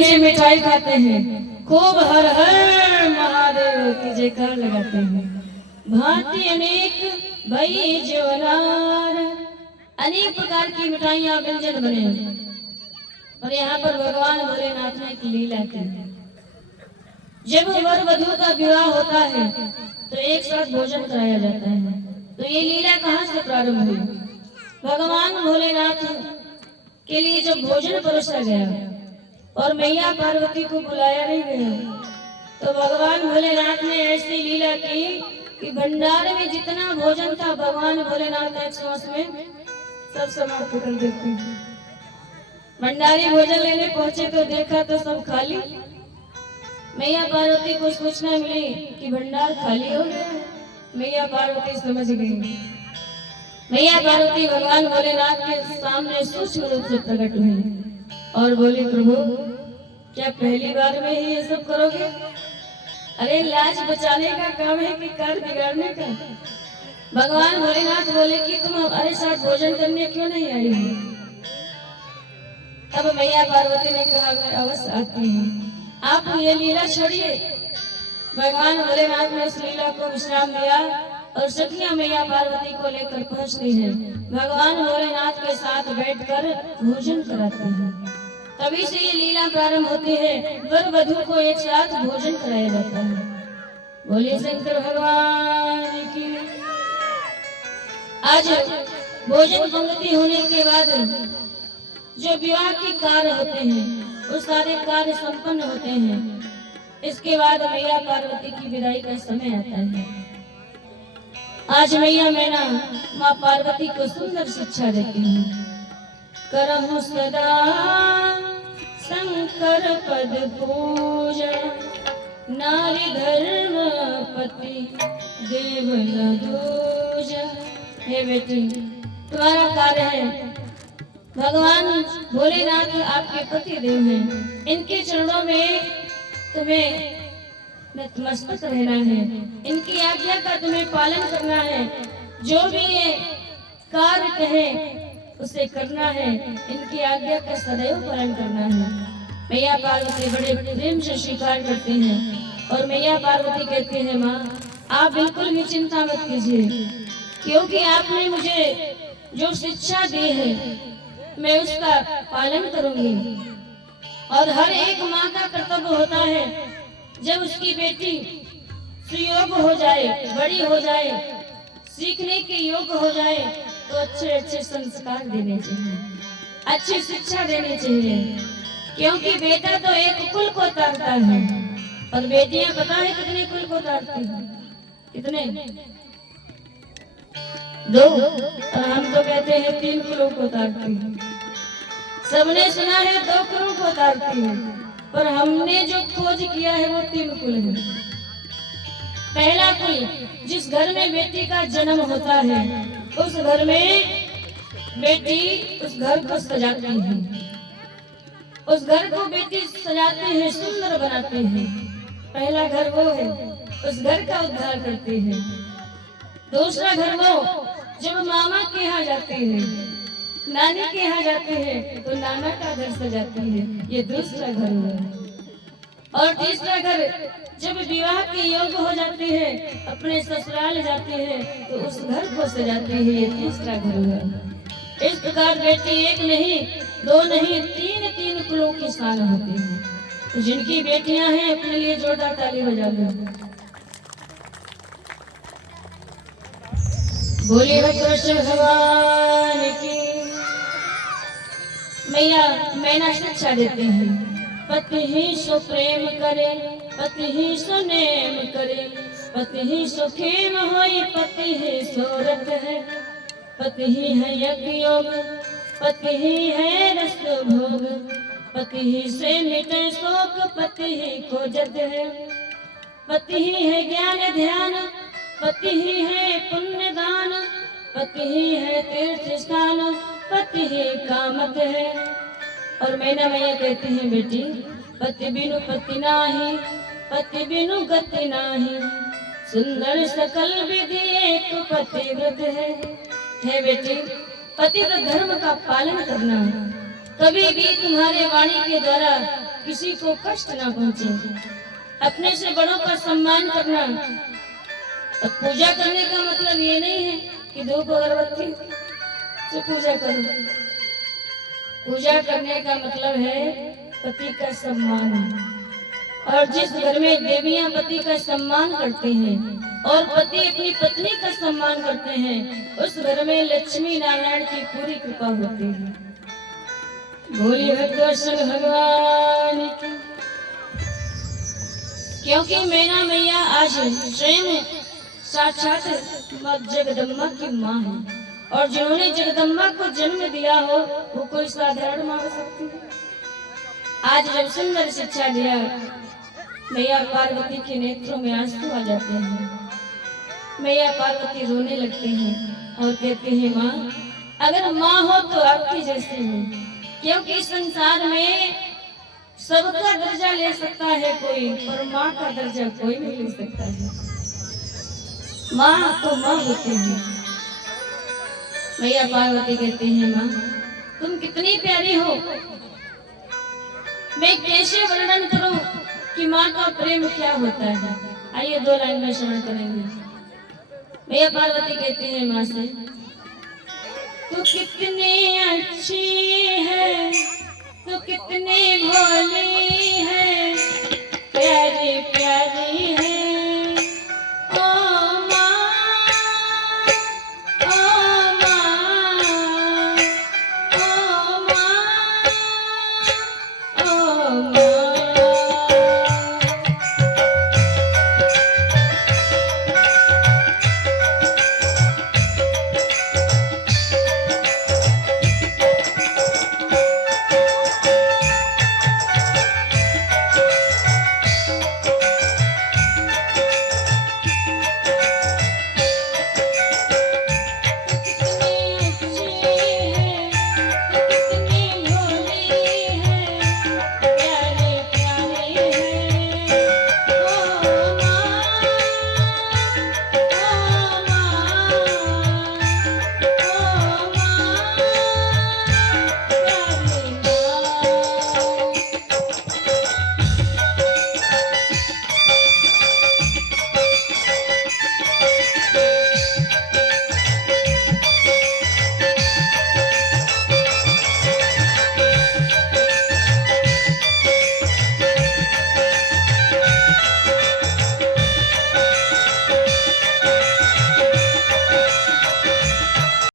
प्रेम से मिठाई खाते हैं, खूब हर हर महादेव की जयकार लगाते हैं। भांति अनेक भई ज्वलार, अनेक प्रकार की मिठाइयां व्यंजन बने और यहाँ पर भगवान भोलेनाथ ने एक लीला की। जब वर वधू का विवाह होता है तो एक साथ भोजन कराया जाता है। तो ये लीला कहाँ से प्रारंभ हुई? भगवान भोलेनाथ के लिए जब भोजन परोसा गया और मैया पार्वती को बुलाया नहीं गया, तो भगवान भोलेनाथ ने ऐसी लीला की कि भंडारे में जितना भोजन था भगवान भोलेनाथ एक सांस में सब समाप्त कर देते हैं। भंडारी भोजन लेने पहुंचे तो देखा तो सब खाली। मैया पार्वती को सूचना मिली कि भंडार खाली हो गया। मैया पार्वती समझ गई। मैया पार्वती भगवान भोलेनाथ के सामने सूक्ष्म रूप से प्रकट हुई और बोली, प्रभु क्या पहली बार में ही ये सब करोगे? अरे लाज बचाने का काम है कि कार्य बिगाड़ने का? भगवान भोलेनाथ बोले कि तुम हमारे साथ भोजन करने क्यों नहीं आई हो? तब मैया पार्वती ने कहा, मैं अवश्य आती हूँ, आप ये लीला छोड़िए। भगवान भोलेनाथ ने इस लीला को विश्राम दिया और सखियां मैया पार्वती को लेकर पहुंचती हैं। भगवान भोलेनाथ के साथ बैठकर भोजन कराते हैं। तभी से ये लीला प्रारंभ होती है। वर वधू को एक साथ भोजन कराया जाता है। बोले शंकर भगवान की। आज भोजन पंक्ति होने के बाद जो विवाह के कार्य होते हैं वो सारे कार्य संपन्न होते हैं। इसके बाद मैया पार्वती की विदाई का समय आता है। आज मैया मैना माँ पार्वती को सुंदर शिक्षा देती हैं। करहु सदा शंकर पद पूजा, नारी धर्म पति देव न दूजा। हे बेटी, तुम्हारा कार्य है, भगवान भोलेनाथ आपके पति देव हैं, इनके चरणों में तुम्हें नतमस्तक रहना है, इनकी आज्ञा का तुम्हें पालन करना है। जो भी ये कार्य कहे उसे करना है, इनकी आज्ञा का सदैव पालन करना है। मैया पार्वती बड़े प्रेम से स्वीकार करती हैं और मैया पार्वती कहती है, माँ आप बिल्कुल भी चिंता मत कीजिए, क्योंकि आपने मुझे जो शिक्षा दी है मैं उसका पालन करूंगी। और हर एक माँ का कर्तव्य होता है, जब उसकी बेटी सुयोग हो जाए, बड़ी हो जाए, सीखने के योग्य हो जाए, तो अच्छे अच्छे संस्कार देने चाहिए, अच्छी शिक्षा देनी चाहिए। क्योंकि बेटा तो एक कुल को तारता है और बेटियां पता है कितने कुल को तारती हैं? कितने? 2। और हम तो कहते हैं 3 कुलों को तारती है। सबने सुना है 2 कुलों को तारती है, पर हमने जो खोज किया है वो 3 कुल है। पहला कुल, जिस घर में बेटी का जन्म होता है उस घर में बेटी उस घर को सजाती है, उस घर को बेटी सजाती है, सुंदर बनाती है। पहला घर वो है, उस घर का उद्धार करती है। दूसरा घर वो जब मामा के यहाँ जाती है, नानी के यहाँ जाती है, तो नाना का घर सजाती है, ये दूसरा घर है। और तीसरा घर जब विवाह के योग्य हो जाती है, अपने ससुराल जाती है, तो उस घर को सजाती है, ये तीसरा घर है। इस प्रकार बेटी एक नहीं, 2 नहीं, 3 कुलों की शान होती है। तो जिनकी बेटियां हैं अपने लिए जोरदार ताली बजा लो। बोले कृष्ण भगवान की। मैया मैना शिक्षा देते हैं, पति ही सो प्रेम करे, पति ही सो नेम करे, पति ही सो खेम होई, पति ही सोरत है, पति ही है यज्ञ योग, पति ही है रस भोग, पति ही से मिटे शोक, पति ही खोजत है, पति ही है ज्ञान ध्यान, पति ही है पुण्य दान, पति ही है तीर्थ स्थान, पति ही कामत है। और मैना मैया कहती हैं, बेटी पति बिनु पति नाही, पति बिनु गति नाही, सुंदर सकल विधि एक पतिव्रत है। हे बेटी, पति का धर्म का पालन करना, कभी भी तुम्हारे वाणी के द्वारा किसी को कष्ट ना पहुंचे, अपने से बड़ों का सम्मान करना। अब पूजा करने का मतलब ये नहीं है कि धूप अगरबत्ती से पूजा करो। पूजा करने का मतलब है पति का सम्मान। और जिस घर में देवियां पति का सम्मान करते हैं और पति अपनी पत्नी का सम्मान करते हैं, उस घर में लक्ष्मी नारायण की पूरी कृपा होती है। बोलिए भक्तवत्सल भगवान की। क्योंकि मैना मैया आज स्वयं साक्षात मां जगदम्बा की माँ है, और जिन्होंने जगदम्बा को जन्म दिया हो वो कोई साधारण मां हो सकती है। आज जब सुंदर शिक्षा दिया, मैया पार्वती के नेत्रों में आंसू आ जाते हैं। मैया पार्वती रोने लगते हैं और कहते हैं, माँ अगर माँ हो तो आपकी जैसी हो, क्योंकि संसार में सबका दर्जा ले सकता है कोई, पर माँ का दर्जा कोई नहीं ले सकता है। माँ तो माँ होती है। मैया पार्वती कहते हैं, माँ तुम कितनी प्यारी हो, मैं कैसे वर्णन करूं कि माँ का प्रेम क्या होता है। आइए 2 लाइन में श्रवण करेंगे। मैया पार्वती कहते हैं माँ से, तू कितनी अच्छी है, तू कितनी भोली है, प्यारी प्यारी है ओ माँ, ओ माँ, ओ माँ, ओ माँ।